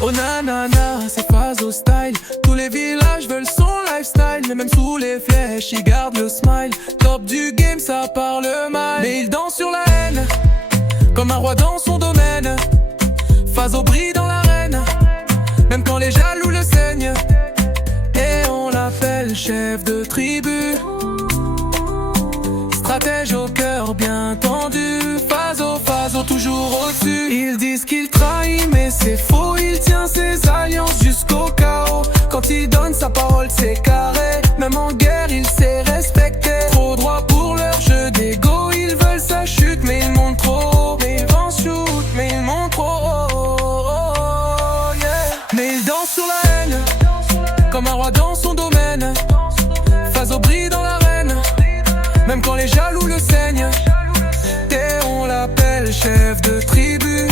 Oh nanana, c'est Fazo style. Tous les villages veulent son lifestyle. Mais même sous les flèches, il garde le smile. Top du game, ça parle mal. Mais il danse sur la haine, comme un roi dans son domaine. Fazo brille dans l'arène, même quand les jaloux le saignent. Et on l'appelle chef de tribu, stratège au cœur bien tendu. Fazo toujours au-dessus. Ils disent qu'il trahit mais c'est faux. Il tient ses alliances jusqu'au chaos. Quand il donne sa parole c'est carré. Même en guerre il s'est respecté. Trop droit pour leur jeu d'ego. Ils veulent sa chute mais ils montent trop haut. Mais ils vont shoot mais ils montent trop haut, yeah. Mais il danse sur la haine, comme un roi dans son domaine. Fazo brille dans l'arène, même quand les jaloux le saignent. Et on l'appelle chef de tribu,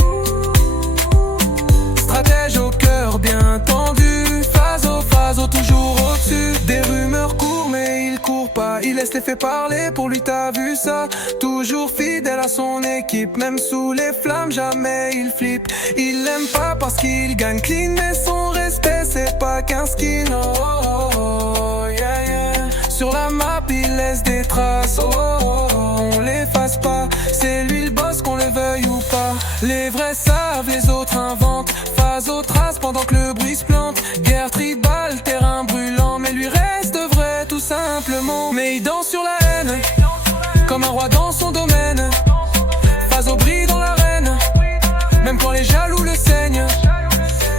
stratège au cœur bien tendu. Fazo toujours au-dessus. Des rumeurs courent mais il court pas. Il laisse les faits parler, pour lui t'as vu ça. Toujours fidèle à son équipe, même sous les flammes jamais il flippe. Il l'aime pas parce qu'il gagne clean, mais son respect c'est pas qu'un skin. Yeah, yeah. Sur la map il laisse des traces, on l'efface pas. C'est lui le boss qu'on le veuille ou pas. Les vrais savent, les autres inventent. Fazo trace pendant que le bruit se plante. Guerre tribale, terrain brûlant. Mais lui reste de vrai tout simplement. Mais il danse sur la haine, comme un roi dans son domaine. Fazo brille dans l'arène, même quand les jaloux le saignent.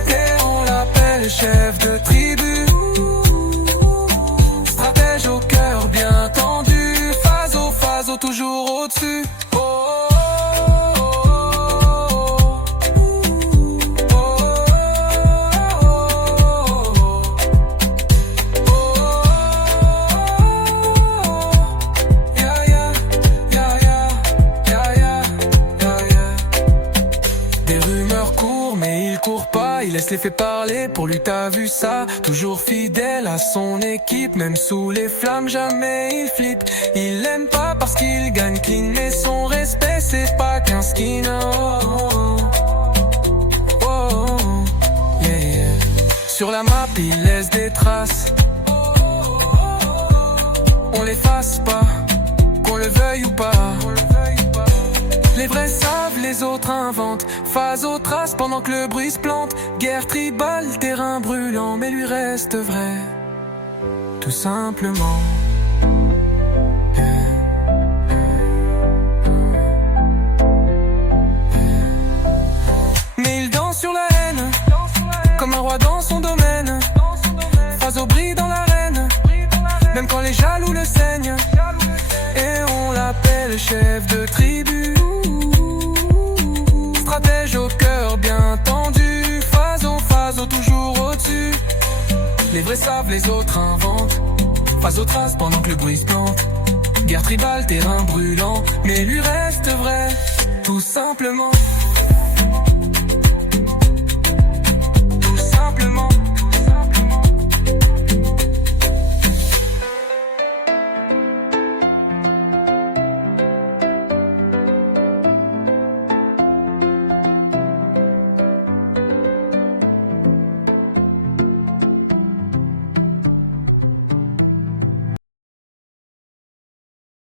Et on l'appelle chef de tribu, stratège au cœur bien tendu. Fazo toujours au-dessus. Il laisse les faits parler, pour lui t'as vu ça. Toujours fidèle à son équipe, même sous les flammes jamais il flippe. Il l'aime pas parce qu'il gagne clean, mais son respect c'est pas qu'un skin. Yeah, yeah. Sur la map il laisse des traces, on l'efface pas, qu'on le veuille ou pas. Les vrais savent, les autres inventent. Fazo trace pendant que le bruit se plante. Guerre tribale, terrain brûlant. Mais lui reste vrai, tout simplement. Mais il danse sur la haine, comme un roi dans son domaine. Fazo brille dans l'arène, même quand les jaloux le saignent. Et on l'appelle chef de tribu, stratège au cœur bien tendu. Fazo toujours au-dessus. Les vrais savent, les autres inventent. Fazo trace pendant que le bruit se plante. Guerre tribale, terrain brûlant. Mais lui reste vrai, tout simplement.